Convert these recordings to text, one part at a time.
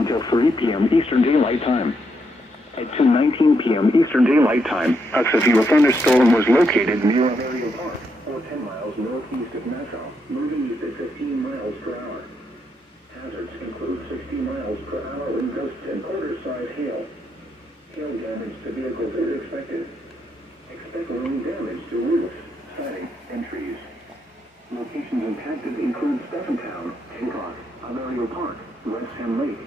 until 3 p.m. Eastern Daylight Time. At 2:19 p.m. Eastern Daylight Time, a severe thunderstorm was located near Ontario Park, or 10 miles northeast of Metro, moving east at 15 miles per hour. Hazards include 60 miles per hour wind gusts and quarter-size hail. Hail damage to vehicles is expected. Expect rain damage to roofs, siding, and trees. Locations impacted include Stephentown, Hancock, Ontario Park, West Sand Lake,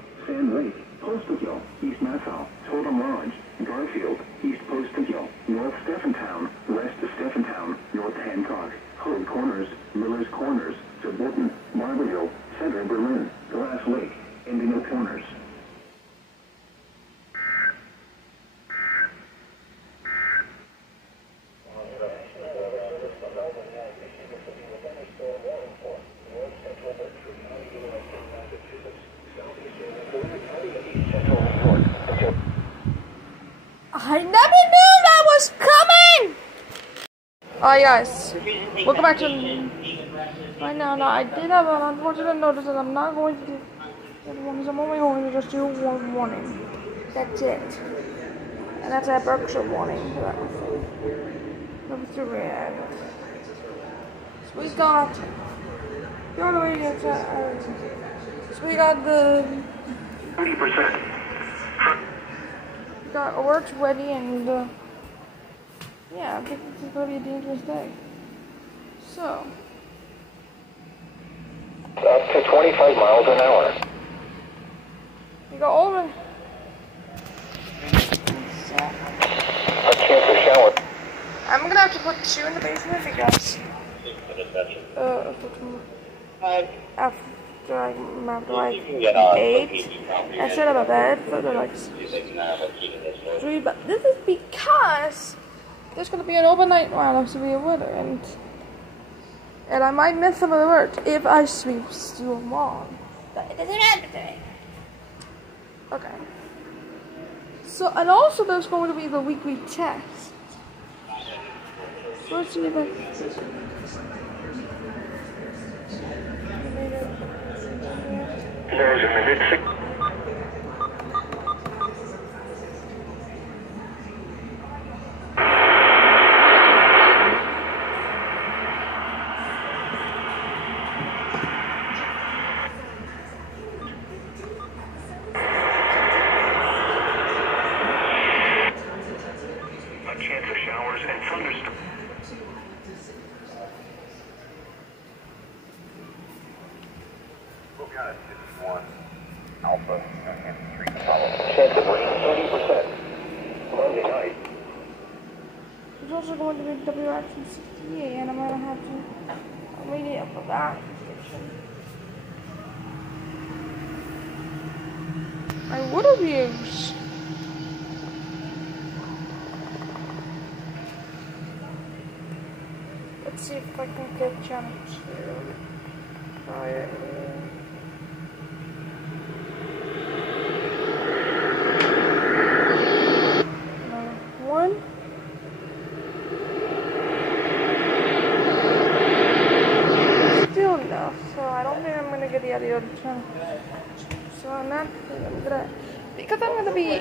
Postal, East Nassau, Totem Lodge, Garfield, East Postal, North Stephentown, West Stephentown, North Hancock, Hood Corners, Miller's Corners, Suburban, Marberville, Center Berlin, Glass Lake, Indian Corners. I never knew that was coming! Alright guys, welcome back to... Right now, I did have an unfortunate notice that I'm not going to do that one, because I'm only going to just do one warning. That's it. And that's a Berkshire warning. Number 3. So we got... The other way gets so we got the... 30%. Got alerts ready, and yeah, I think this is going to be a dangerous day. So, Up to 25 miles an hour. we got all the... A chance of shower. I'm going to have to put 2 in the basement because after I mount like 8, I set up a bed for the like 3, but this is because there's going to be an overnight while of severe weather, and I might miss some of the words if I sleep too long. But it doesn't happen to me. Okay. So, and also there's going to be the weekly test. So let's see if I... There's a minute. A chance of showers and thunderstorms. Alpha and 3 follow. Chance of rain 30%. Monday night. There's also going to be WX and 68, and I'm going to have to read it up for that. I would have used. Let's see if I can get channel 2. Try it. The other channel. So I'm not gonna, because I'm gonna be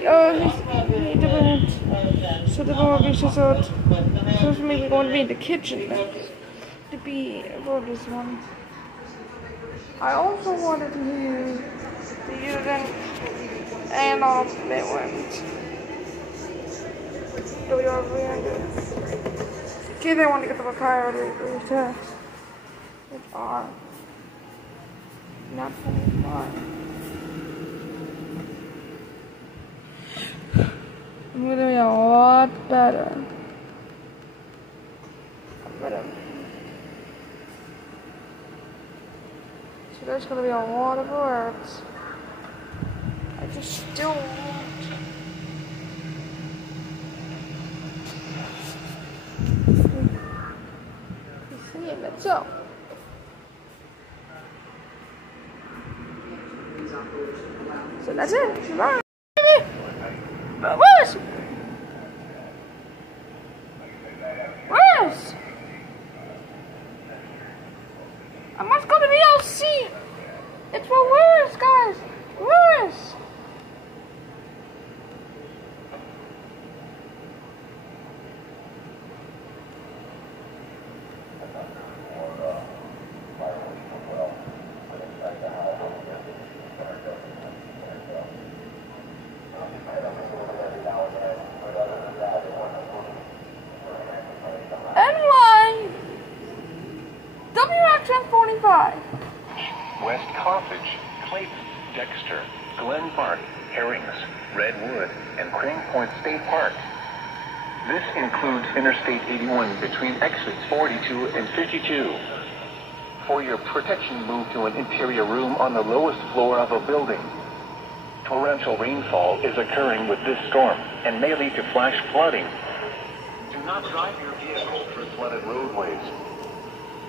different. So the more we should sort. So for me, we're going to be in the kitchen next. To be for this one. I also wanted to use it and all Midwinds. WR300. In case I want to get the vocabulary test. Which are not very far. I'm gonna be a lot better. So there's gonna be a lot of words. I just still want to see it. So that's it. Bye. Where's? I must go to VLC. It's for words, guys. Words. 45. West Carthage, Clayton, Dexter, Glen Park, Herrings, Redwood, and Crane Point State Park. This includes Interstate 81 between exits 42 and 52. For your protection, move to an interior room on the lowest floor of a building. Torrential rainfall is occurring with this storm and may lead to flash flooding. Do not drive your vehicle through flooded roadways.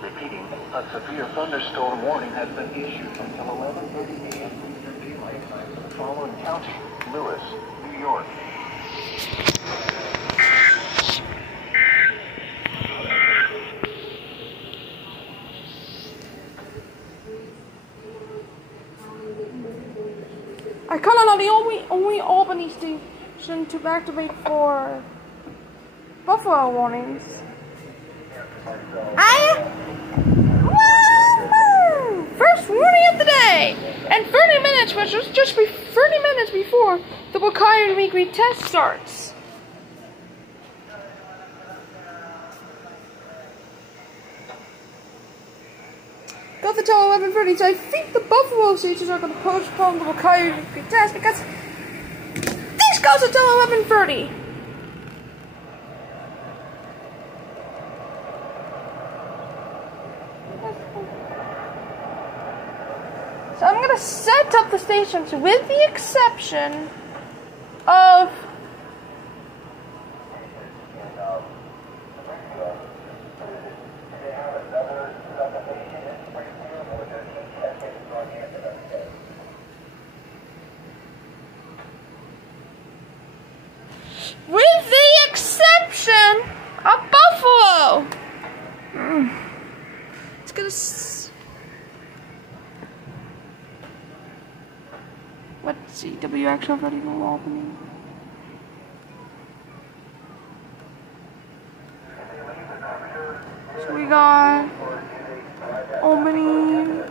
Repeating, a severe thunderstorm warning has been issued until 11:30 a.m. Eastern Daylight Time for the following county: Lewis, New York. I kind of know the only Albany station to activate for Buffalo warnings. First warning of the day, and 30 minutes, which was just 30 minutes before the Wakaya weekly test starts. Got the till 11:30, so I think the Buffalo stations are going to postpone the Wakaya weekly test because this goes until 11:30. So I'm going to set up the stations with the exception of Buffalo. It's going to let's see, WX already will Albany. So we got Albany.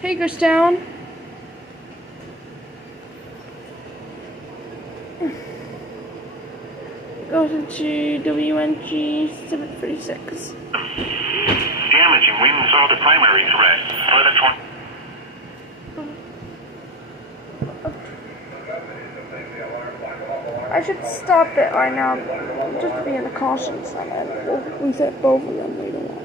Hagerstown. Goes into WNG 736. Damaging winds are the primary threat. I should stop it right now, just to be in the caution sign, and we'll reset both of them later on.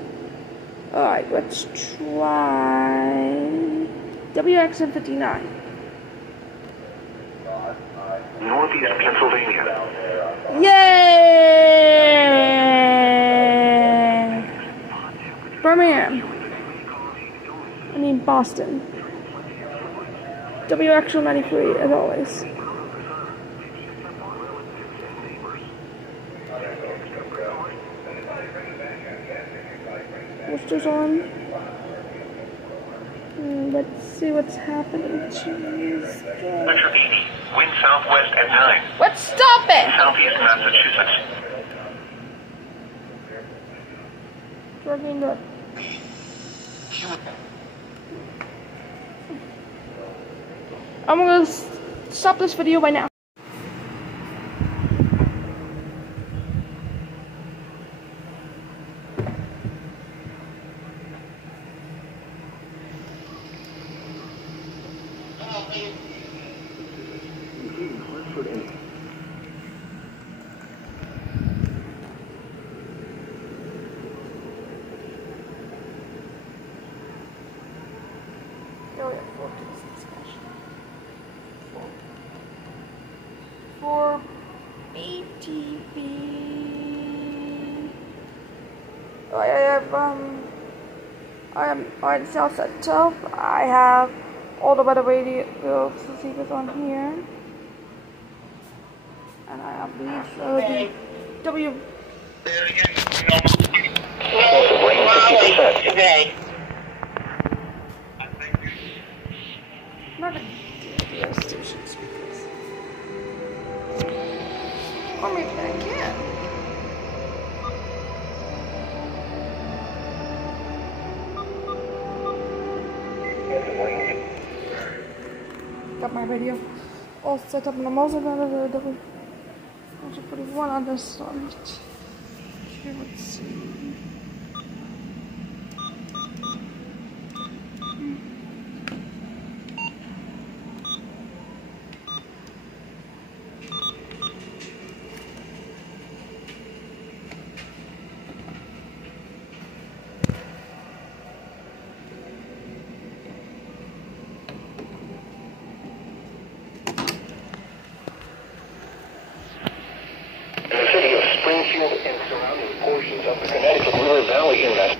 Alright, let's try WXM 59. Northeast Pennsylvania. Yay! Birmingham. I mean Boston. WXL 93, as always. Worcester's on. Let's see what's happening. Jeez. Wind southwest at 9. Let's stop it! Southeast Massachusetts. Working good. I'm gonna stop this video right now. For ATV, I am on South Central. I have all the weather radio receivers on here, and I have these the W. Today. I'm not gonna do the station speakers. Or maybe I can. start my video. All set up and I'm also going to double. I'm just putting one on the start. Okay, let's see. And surrounding portions of the Connecticut River Valley invest.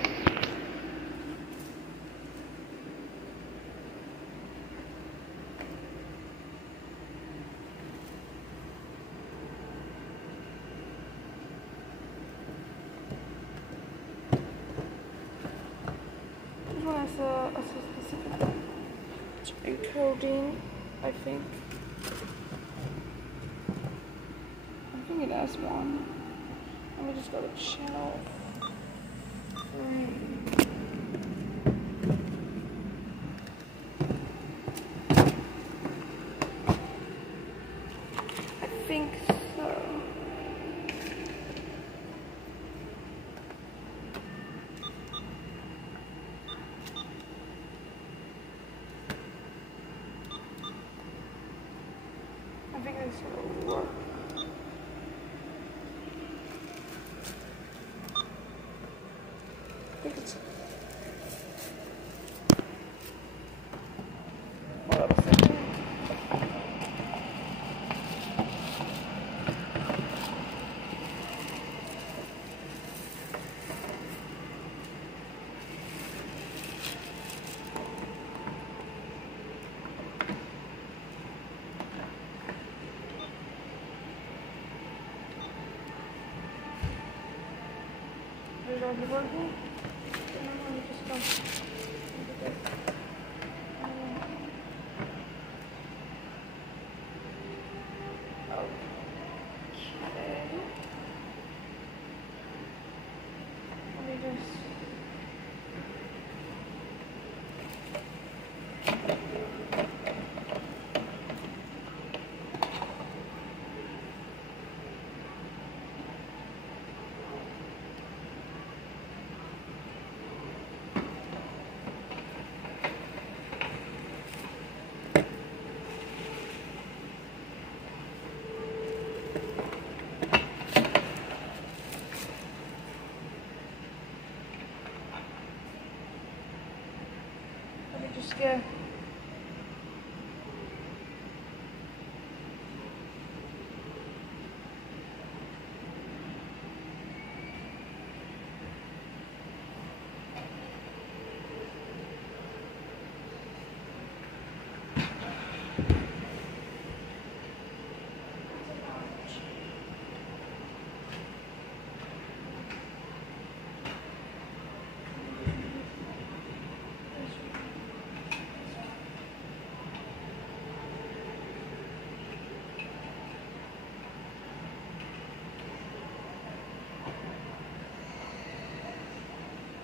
This one has a specific encoding, I think. I think it has one. Let me just go to channel 3. I think so. I think this will work. I think it's working. Yeah.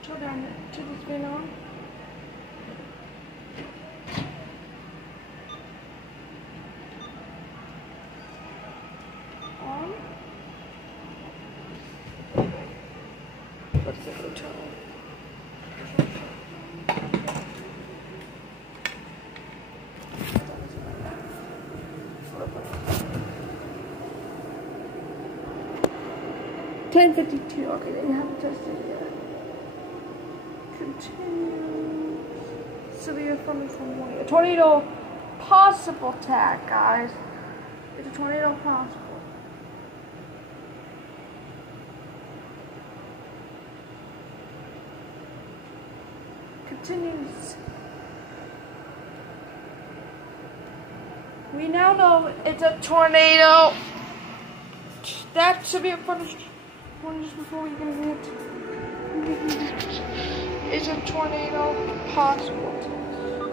Turn down to the spin on. On. What's the hotel? $10.52. Okay, they haven't tested it yet. Continue. Severe from a tornado possible tag, guys. It's a tornado possible. Continues. We now know it's a tornado. That severe punish before we can hit. Is a tornado possible?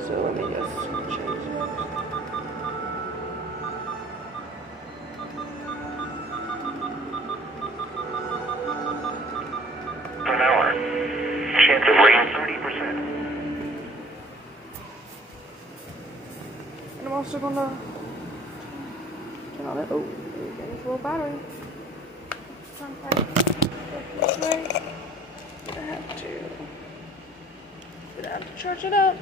So let me just change it. Per hour. Chance of rain 30%. And I'm also also gonna turn on it. Oh, there's a low battery. This way. Gonna have to charge it up.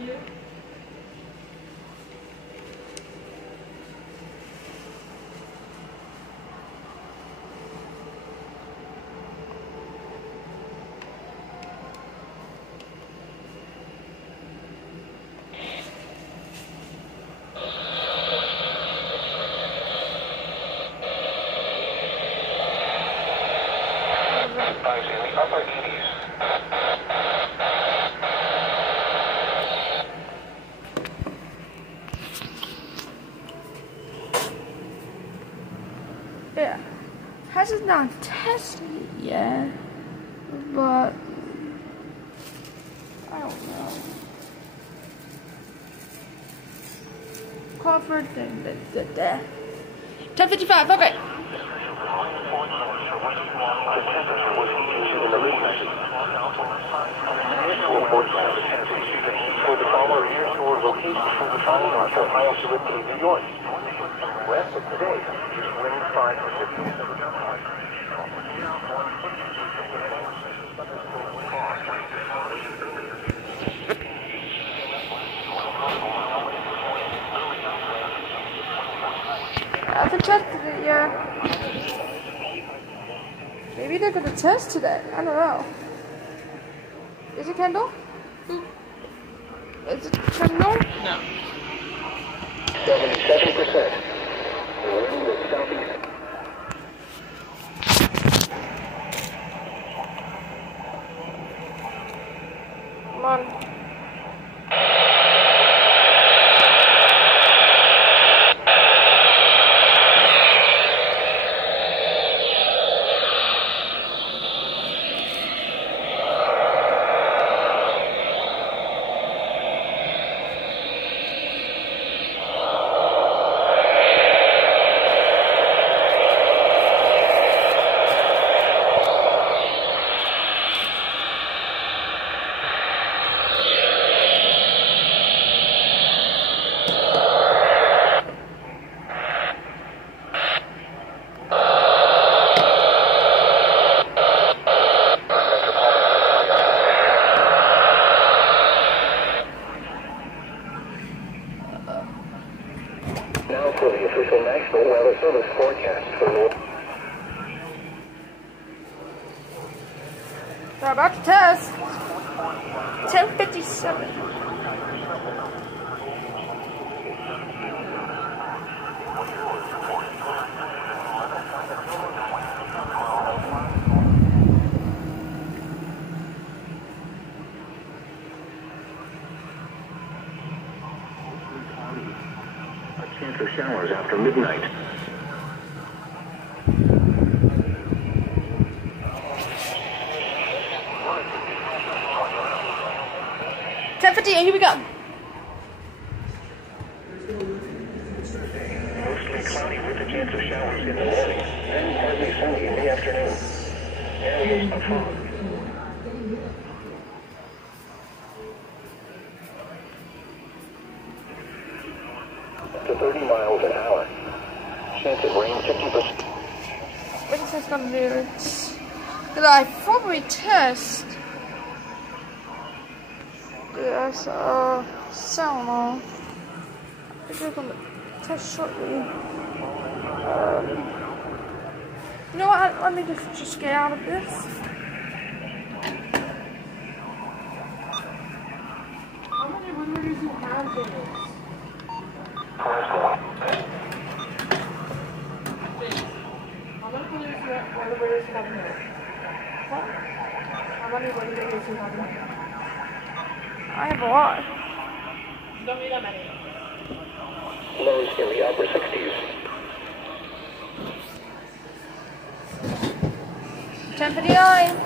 You? Yeah, hasn't not tested it yet, but I don't know. Call for thing that 10:55. Okay. For the follower here, for location for the following on Ohio to New York. West of today is wind 5 to 15. I haven't tested it yet. Maybe they're gonna test today. I don't know. Is it Kendall? Is it Kendall? No. 77%. Wind is southeast. Come on. Now for the official National Weather Service forecast for North. They're about to test. 10:57. A chance of showers after midnight. Here we go. Mostly cloudy with a chance of showers in the morning, then partly sunny in the afternoon. Areas of fog. Up to 30 miles an hour. Chance of rain 50%. what is this gonna do? Did I probably test? Yes, sound on. I think we're gonna test shortly. You know what? Let me just get out of this. How many winners do you have in this? How many winners do you have in this? What? How many winners do you have in this? I have a lot. You don't need that many. Lows in the upper 60s. 10:59.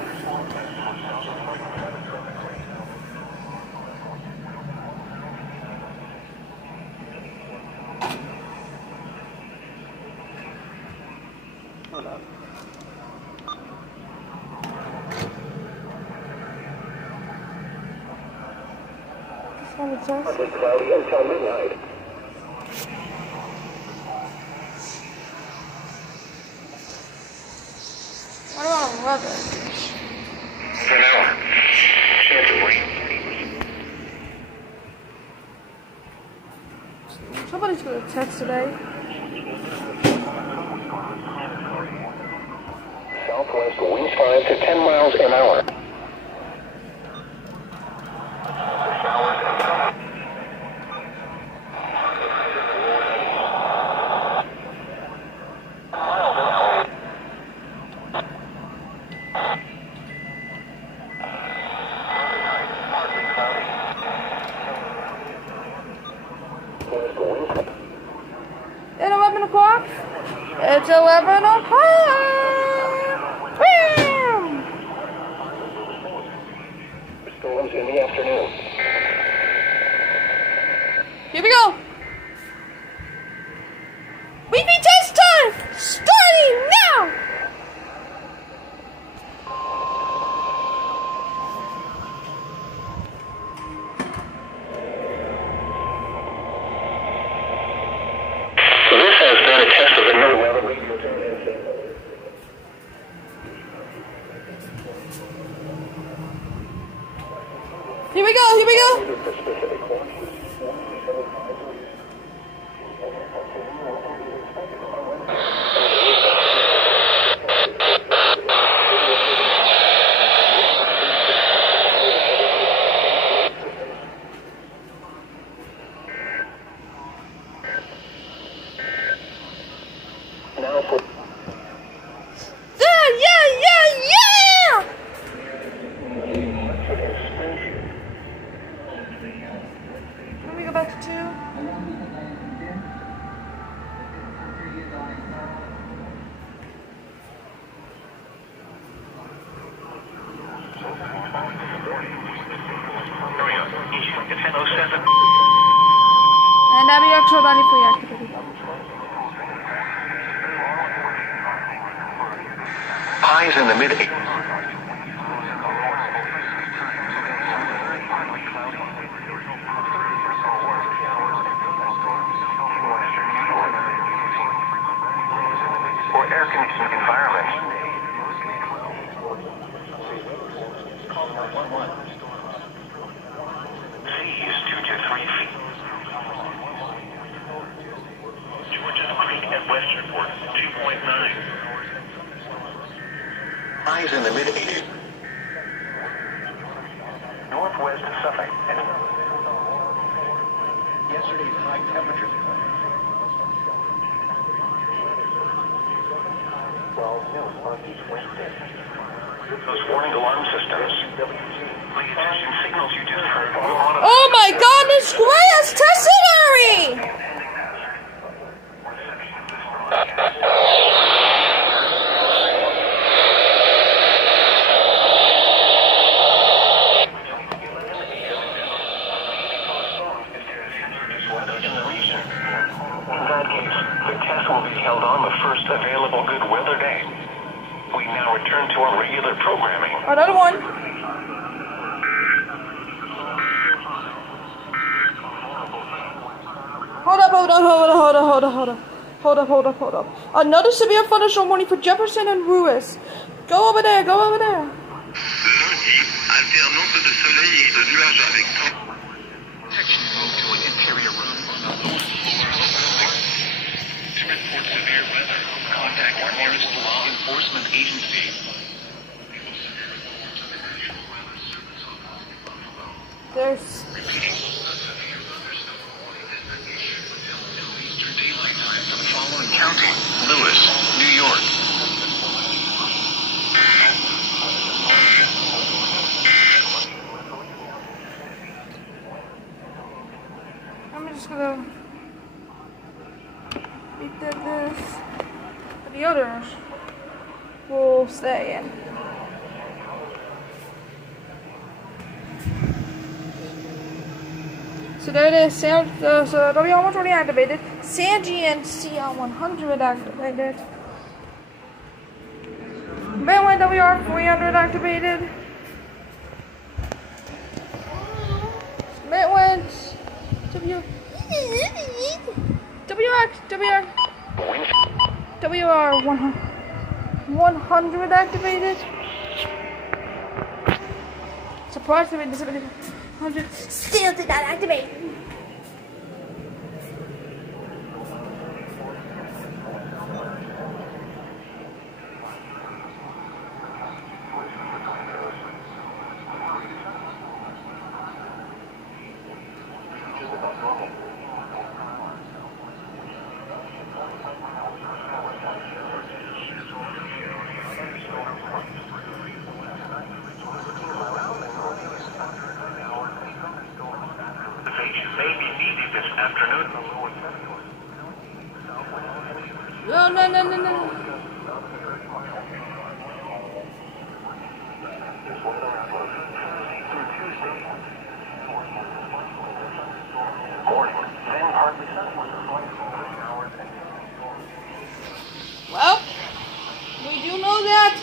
Hold up. Partly cloudy until midnight. What about weather? For an hour. Chance of rain. Somebody's gonna text today. Southwest winds 5 to 10 miles an hour. At 11 o'clock? It's 11 o'clock! Wham! Storms in the afternoon. Here we go! Weekly test time! Starting now! This has been a test of the no weather radio turn and sample. Here we go, here we go! For specific quantities. Now for Yeah! Let me go back to 2. it's 10:07. And WX already pre-activated. Highs in the mid 80s. For air-conditioned environments. Seas 2 to 3 feet. Georgian Creek at Westernport 2.9. Highs in the mid 80s. Northwest Suffolk. Yesterday's high temperature. 12 mils on each Wednesday. Those warning alarm systems. Pay attention, signals you just heard. Oh my god, this grass tessillary! In that case, the test will be held on the first available good weather day. We now return to our regular programming. Another one. Hold up. Hold up. Another severe thunderstorm warning for Jefferson and Rwts. Go over there. Lundi, alternance de soleil et de nuages avec section moved to an interior room on the lowest floor of the building. To report severe weather, contact your nearest law enforcement agency. There's... Eastern Daylight Time for the following county: Lewis, New York. I'm just gonna read this. But the others will stay in. So there it is. So WR120 activated. Sanji and CR100 activated. Mainline WR300 activated. Mainline WR100 activated. Surprisingly, the 700 still did not activate. No. Well, we do know that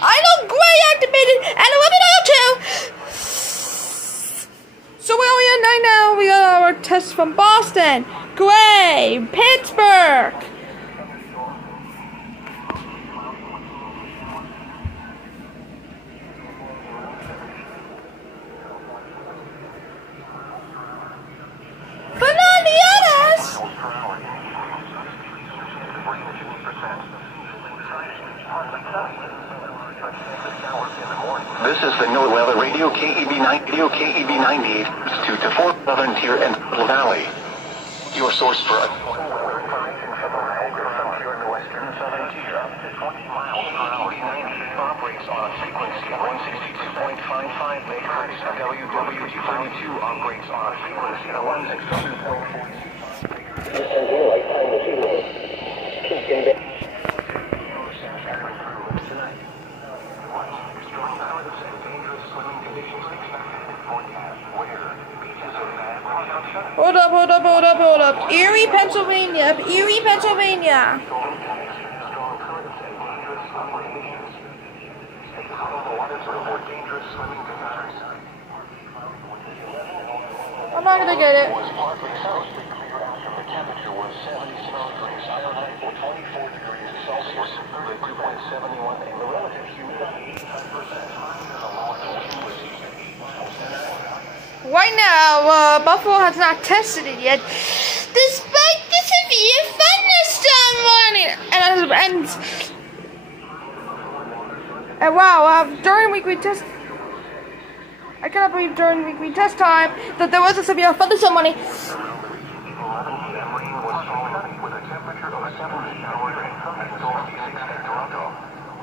Idle Gray activated at 11:02. So where are we at right now? We got our tests from Boston, Gray, Pittsburgh. This is the NOAA Weather Radio KEB 98, 2 to 4, Southern Tier and Little Valley. Your source for here in the western southern tier, up to 20 miles per hour. Operates on a frequency of 162.55 megahertz. WW32 operates on a frequency of 162.46. Eastern Daylight Time is 0. Peak index. Tonight. Strong currents and dangerous swimming conditions expected. Forecast where beaches are bad. Hold up. Erie, Pennsylvania. I'm not gonna get it. The temperature was 76 degrees Fahrenheit or 24 degrees Celsius, the 2.71, and the relative humidity 85%. Right now, Buffalo has not tested it yet, despite the severe thunderstorm warning. And wow, during weekly test, I cannot believe during weekly test time that there was a severe thunderstorm warning. 11 p.m. rain was falling with a temperature of 70 hours and northeast at Toronto.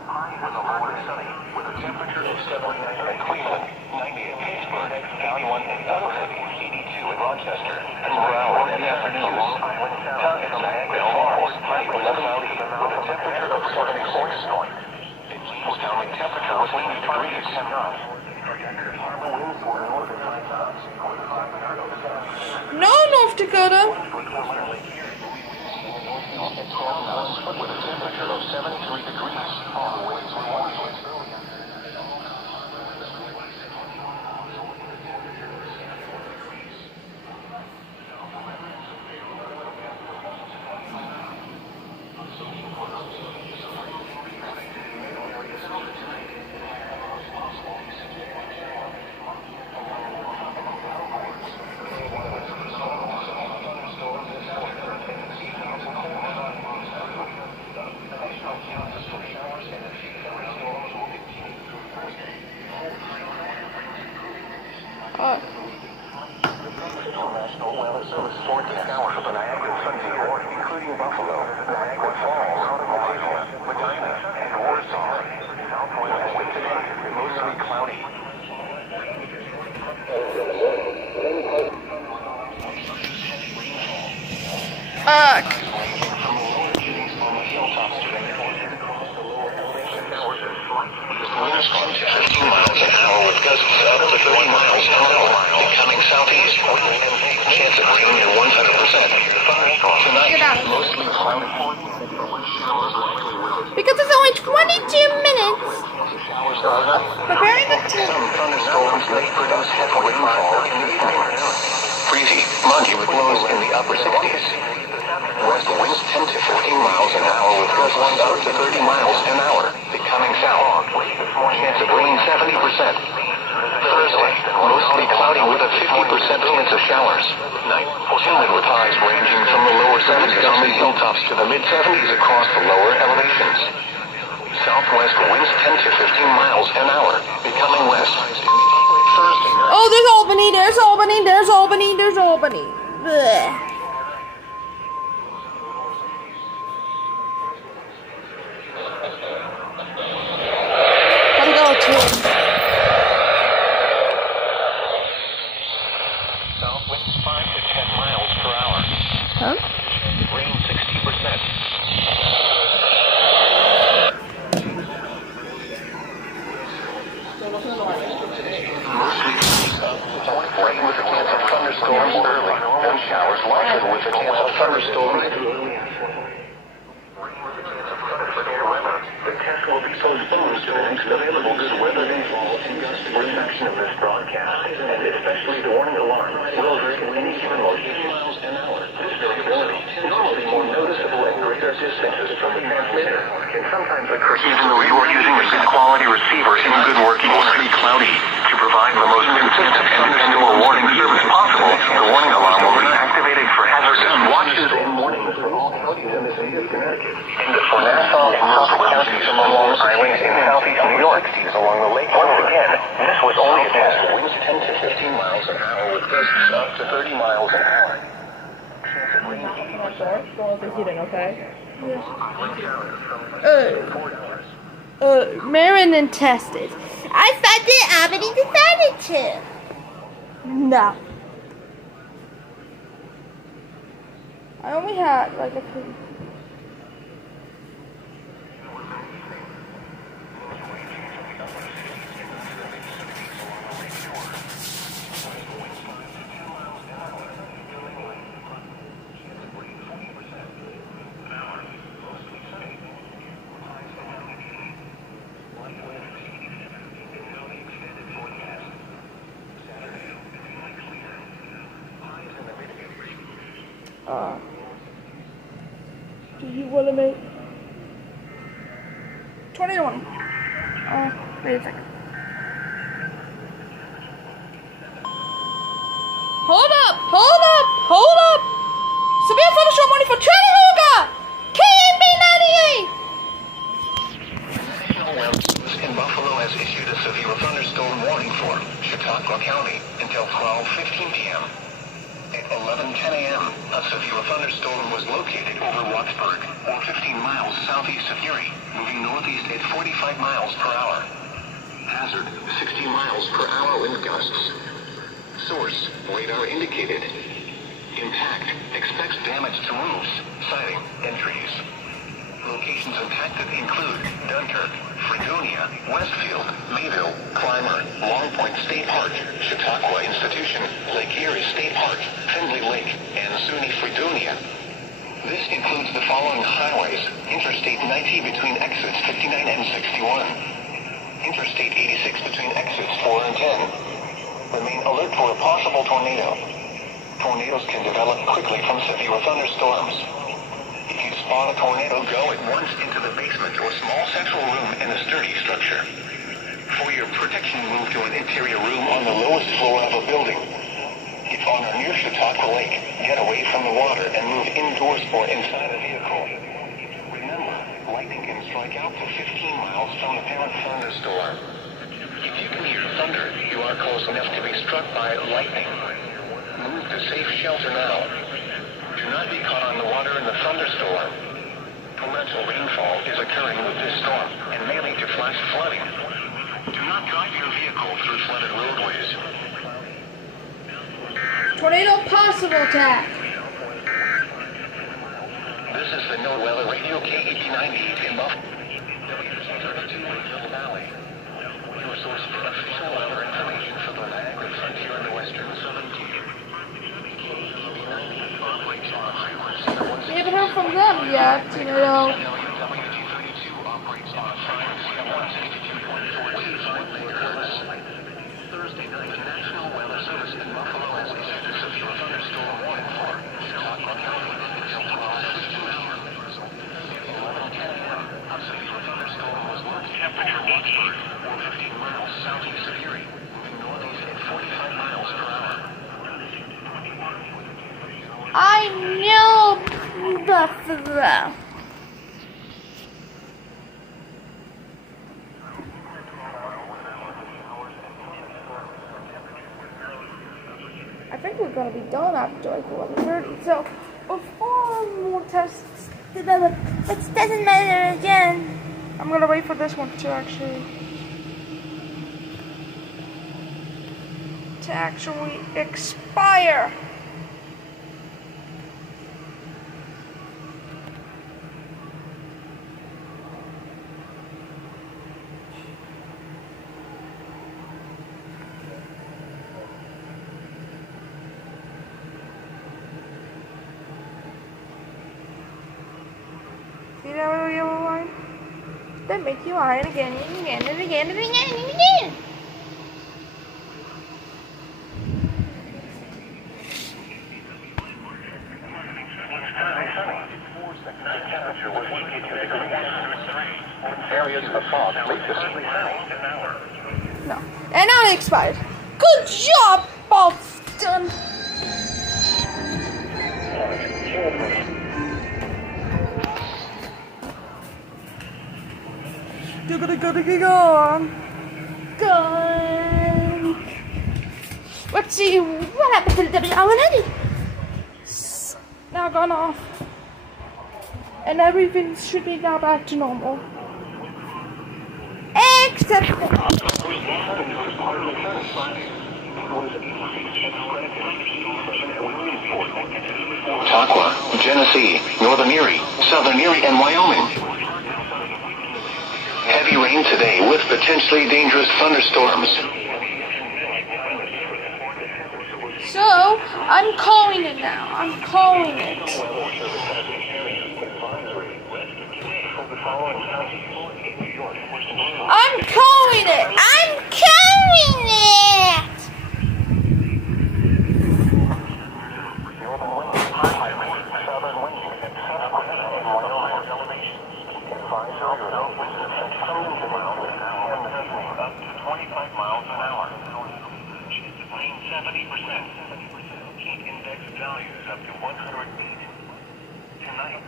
High was a lower sunny with a temperature of 79 at Cleveland, 90 at Pittsburgh, 91 at Dunn City, 82 at Rochester, and Broward in the afternoon. Town at Niagara Falls, high was cloudy with a temperature of 76. Jamestown temperature was 80 degrees. Harbor winds were north of 5 knots. No, North Dakota. With a temperature of 73 degrees, all the winds were warm. National Weather Service forecast for the Niagara Frontier, including Buffalo, Niagara Falls, Roswell, Medina, and Warsaw. Southwest of today, mostly cloudy. Winds 10 to 15 miles an hour with gusts up to 30 miles an hour. Becoming southeast. Chance of rain near 100%. Tonight, mostly cloudy. Because it's only 22 minutes. Preparing the Some thunderstorms may produce heavy rainfall in the evening. Breezy, muggy with lows in the upper 60s. West winds 10 to 15 miles an hour with gusts up to 30 miles an hour. Becoming south. Chance of rain 70%. Thursday, mostly cloudy with a 50% chance of showers. Night, humid with highs ranging from the lower 70s on the hilltops to the mid-70s across the lower elevations. Southwest winds 10 to 15 miles an hour. Becoming west. Thursday night. Oh, there's Albany, there's Albany, there's Albany, there's Albany. Blech. Gotta go to. South winds 5 to 10 miles per hour. Huh? Rain 60%. Mostly rain with a chance of thunderstorms early, and showers likely with a chance of thunderstorms. The test will be postponed to the next available good weather rainfall reception of this broadcast, and especially the warning alarm will vary in any given location miles an hour. This variability, normally more noticeable at greater distances from the transmitter, can sometimes occur even though you are using a good quality receiver in good working mostly cloudy. To provide the most consistent and dependable warning service possible, the warning alarm will be activated for hazardous watches and warnings for all counties in the state of Connecticut. And for Nassau and Suffolk counties along Long Island in southeast New York, along the lake. Once again, this was only a test. Winds 10 to 15 miles an hour with gusts up to 30 miles an hour. Chance of rain 80%. Go with the heating, okay? Marin tested. I thought that Albany decided to. No. I only had like a few. Do you want to make 21? Wait a second. Hold up! Hold up! Hold up! Severe thunderstorm warning for Chattanooga! KB98! National Weather Service in Buffalo has issued a severe thunderstorm warning for Chautauqua County until 12:15 p.m. At 11:10 a.m., a severe thunderstorm was located over Roxburgh, or 15 miles southeast of Erie, moving northeast at 45 miles per hour. Hazard, 60 miles per hour wind gusts. Source, radar indicated. Impact, expects damage to roofs, siding, and trees. Locations impacted include Dunkirk, Fredonia, Westfield, Mayville, Clymer, Long Point State Park, Chautauqua Institution, Lake Erie State Park, Findlay Lake, and SUNY Fredonia. This includes the following highways: Interstate 90 between exits 59 and 61. Interstate 86 between exits 4 and 10. Remain alert for a possible tornado. Tornadoes can develop quickly from severe thunderstorms. If you spot a tornado, go at once into the basement or small central room in a sturdy structure. For your protection, move to an interior room on the lowest floor of a building. If on or near Chautauqua Lake, get away from the water and move indoors or inside a vehicle. Remember, lightning can strike out to 15 miles from the parent thunderstorm. If you can hear thunder, you are close enough to be struck by lightning. Move to safe shelter now. Do not be caught on the water in the thunderstorm. Torrential rainfall is occurring with this storm and may lead to flash flooding. Do not drive your vehicle through flooded roadways. Tornado possible attack. This is the NOAA Weather Radio KEB98 in Buffalo. W32 in Hill Valley. Your source for official weather information for the Niagara frontier in the western southern tier. KEB98 operates on a frequency. We haven't heard from them yet, you know. WG32 operates on a frequency of 162.425 megahertz. Thursday night, National Weather Service in Buffalo has issued a severe thunderstorm warning for Chautauqua County until 12:15 hours. 11:10 a.m. A severe thunderstorm was marked. Temperature Watchbird, 415 miles southeast of Erie, moving northeast at 45 miles per hour. I know Buffalo. I think we're gonna be done after like 11:30. So before more tests develop, it doesn't matter again. I'm gonna wait for this one to actually expire. See that little yellow line? That makes you iron again and again and again and again and again. Areas of fog latest. No. And now it expired. Good job, Boston. Gotta get on. Go. Let's see what happened to the W-already. Now gone off. And everything should be now back to normal. Except for Chautauqua, Genesee, Northern Erie, Southern Erie, and Wyoming. Heavy rain today with potentially dangerous thunderstorms. So, I'm calling it now. I'm calling it. I'm calling it. I'm calling it. Up to 25 miles an hour. Rain 70%. Heat index values up to 100 feet. Tonight.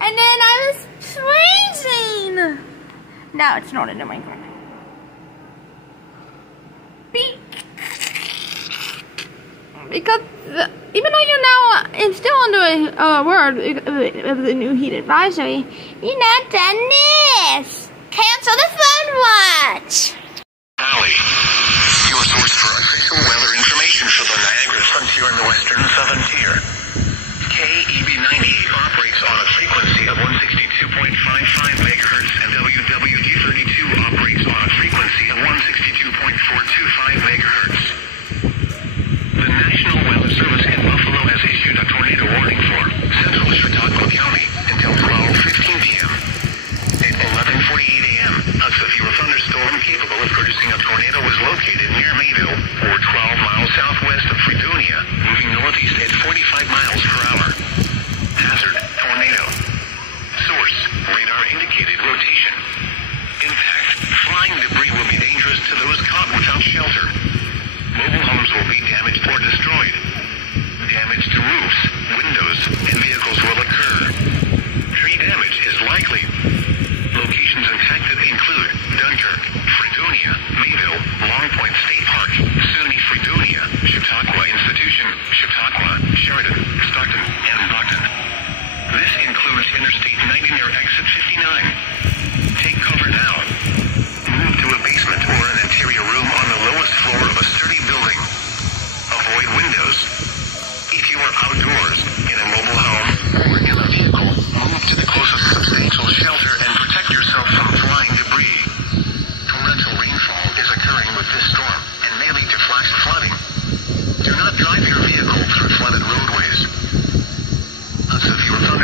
And then I was freezing. Now it's not in the Minecraft. Because even though you're now it's still under a word of the new heat advisory, you're not done this. Cancel the fun watch. Valley, your source for official weather information for the Niagara frontier in the western southern tier. KEB98 operates on a frequency of 162.55 megahertz, and WWG32 operates on a frequency of 162.425 megahertz. The National Weather Service in Buffalo has issued a tornado warning for central Chautauqua County until 12:15 p.m. At 11:48 a.m., a severe thunderstorm capable of producing a tornado was located near Mayville, or 12 miles southwest of Fredonia, moving northeast at 45 miles per hour. Hazard, tornado. Source, radar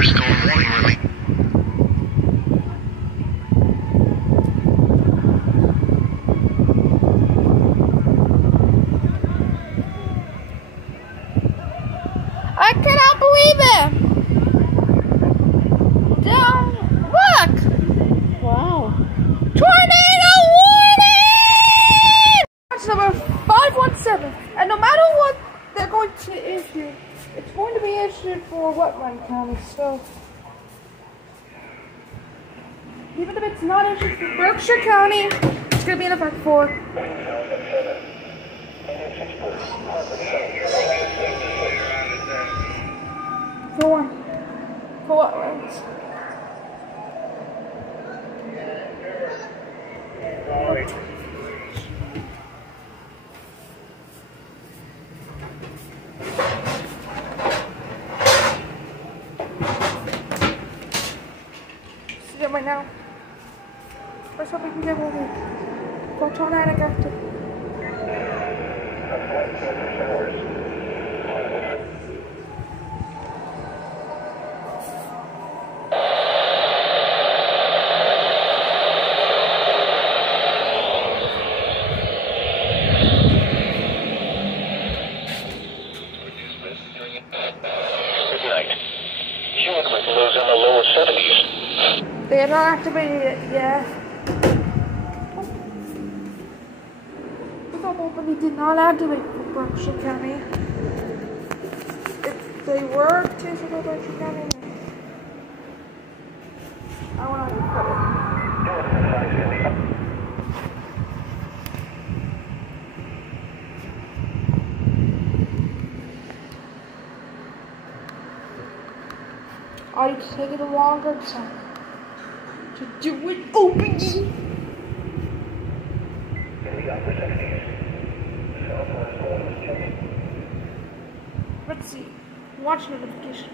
thunderstorm warning remains. I cannot believe it! Down, look! Wow. Tornado warning! That's number 517, and no matter what they're going to issue, it's going to be issued for Wetland County, so even if it's not issued for Berkshire County, it's going to be in effect for wetlands. See it right now. Let's hope we can get one for tornado after. They are not activated it yet. We thought they did not activate for Berkshire County. If they were to for Berkshire County, I want to put it. I'd take it a longer time to do it openly. Let's see. Watch notification.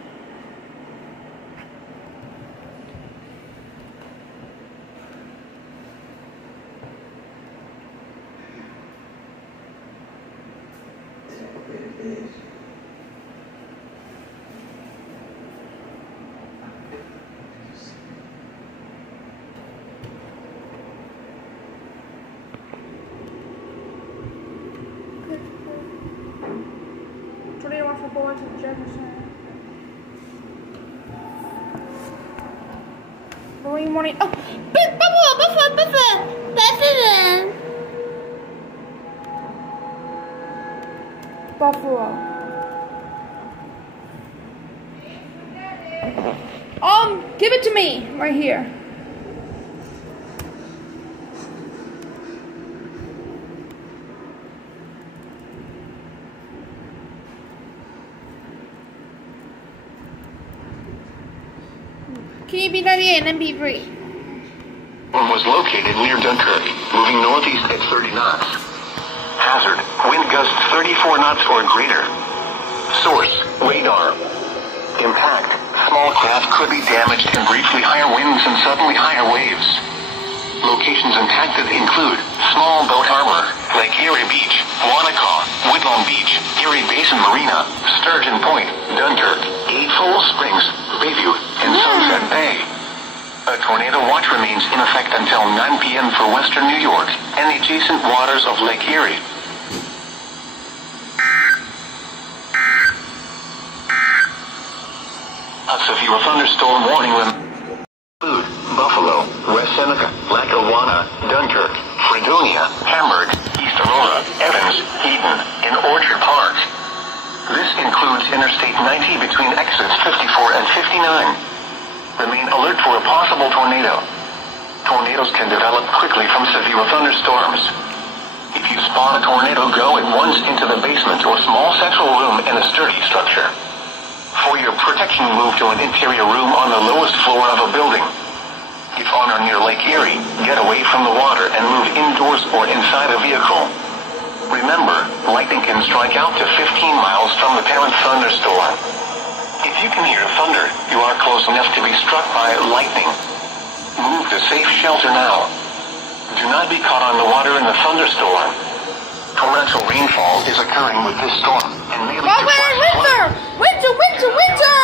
Tornado off the board to Jefferson. Early morning. Oh, Buffalo. Give it to me right here. KB98 and MP3. One was located near Dunkirk, moving northeast at 30 knots. Hazard, wind gusts 34 knots or greater. Source, radar. Impact, small craft could be damaged in briefly higher winds and suddenly higher waves. Locations impacted include Small Boat Harbor, Lake Erie Beach, Wanaka, Woodlawn Beach, Erie Basin Marina, Sturgeon Point, Dunkirk, Falls Springs, Bayview, and Sunset Bay. A tornado watch remains in effect until 9 p.m. for western New York and the adjacent waters of Lake Erie. A severe thunderstorm warning will include Buffalo, West Seneca, Lackawanna, Dunkirk, Fredonia, Hamburg, East Aurora, Evans, Eden, and Orchard Park. This includes Interstate 90 between exits 54 and 59. Remain alert for a possible tornado. Tornadoes can develop quickly from severe thunderstorms. If you spot a tornado, go at once into the basement or small central room in a sturdy structure. For your protection, move to an interior room on the lowest floor of a building. If on or near Lake Erie, get away from the water and move indoors or inside a vehicle. Remember, lightning can strike out to 15 miles from the parent thunderstorm. If you can hear thunder, you are close enough to be struck by lightning. Move to safe shelter now. Do not be caught on the water in the thunderstorm. Torrential rainfall is occurring with this storm and may lead to Winter! Winter! Winter! Winter!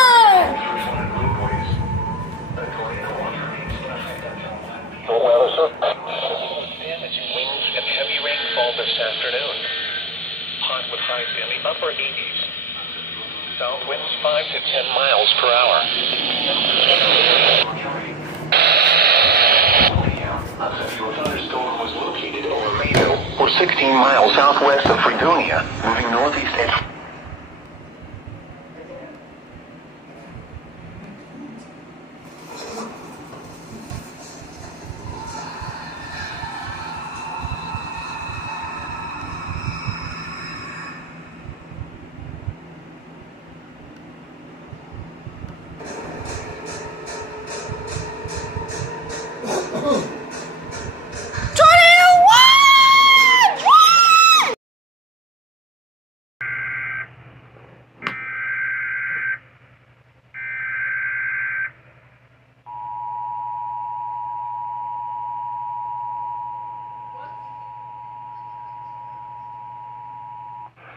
15 miles southwest of Fredonia, moving northeast at...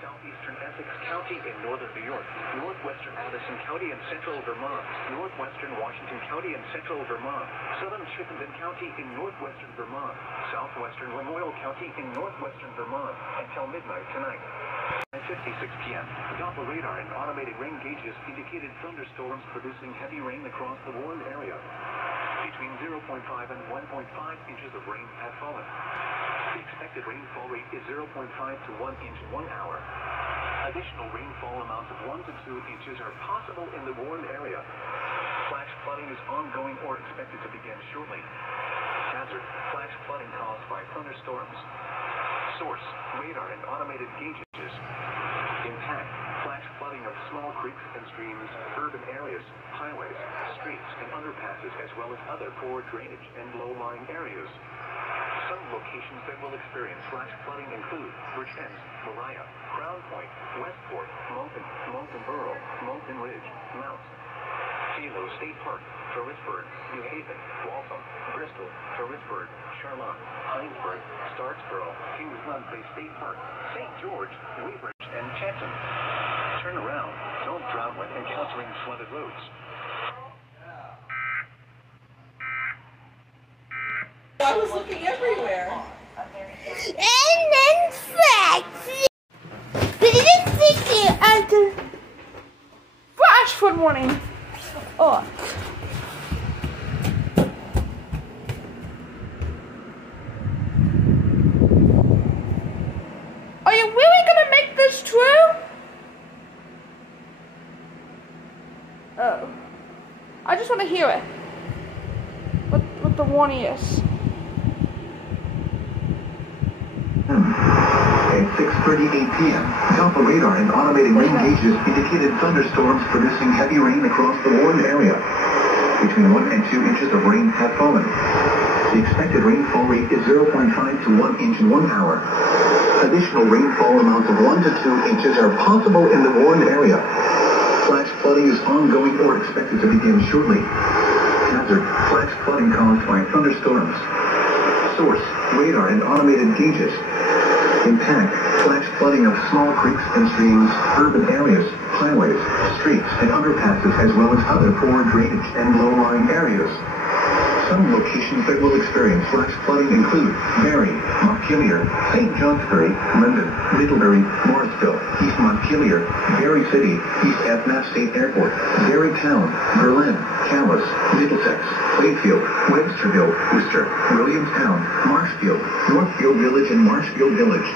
Southeastern Essex County in northern New York, northwestern Madison County in central Vermont, northwestern Washington County in central Vermont, southern Chittenden County in northwestern Vermont, southwestern Lamoille County in northwestern Vermont until midnight tonight. At 56 p.m., Doppler radar and automated rain gauges indicated thunderstorms producing heavy rain across the warned area. Between 0.5 and 1.5 inches of rain have fallen. The expected rainfall rate is 0.5 to 1 inch in 1 hour. Additional rainfall amounts of 1 to 2 inches are possible in the warned area. Flash flooding is ongoing or expected to begin shortly. Hazard: flash flooding caused by thunderstorms. Source: radar and automated gauges. Impact: flash flooding of small creeks and streams, urban areas, highways, streets, and underpasses, as well as other poor drainage and low-lying areas. Some locations that will experience flash flooding include Rwts, Maria, Crown Point, Westport, Moulton Borough, Moulton Ridge, Mount, Philo State Park, Phillipsburg, New Haven, Waltham, Bristol, Phillipsburg, Charlotte, Hinesburg, Starksboro, Kingsland Bay State Park, St. George, Weybridge, and Chatham. Turn around. Don't drown when encountering flooded roads. I was looking everywhere. And then facts. And flash flood warning. Oh. Are you really gonna make this true? Oh. I just want to hear it. What the warning is. At 6:38 p.m., Doppler radar and automated rain gauges indicated thunderstorms producing heavy rain across the warned area. Between 1 and 2 inches of rain have fallen. The expected rainfall rate is 0.5 to 1 inch in 1 hour. Additional rainfall amounts of 1 to 2 inches are possible in the warned area. Flash flooding is ongoing or expected to begin shortly. Hazard: flash flooding caused by thunderstorms. Source: radar and automated gauges. Impact: flash flooding of small creeks and streams, urban areas, highways, streets, and underpasses, as well as other poor drainage and low-lying areas. Some locations that will experience flash flooding include Barrie, Montpelier, St. Johnsbury, Linden, Middlebury, Morrisville, East Montpelier, Barrie City, East Etna State Airport, Barrie Town, Berlin, Calais, Middlesex, Wakefield, Websterville, Worcester, Williamstown, Marshfield, Northfield Village, and Marshfield Village.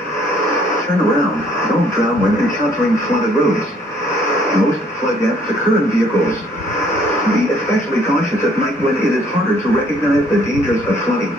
Turn around. Don't drown when encountering flooded roads. Most flood deaths occur in vehicles. Be especially cautious at night when it is harder to recognize the dangers of flooding.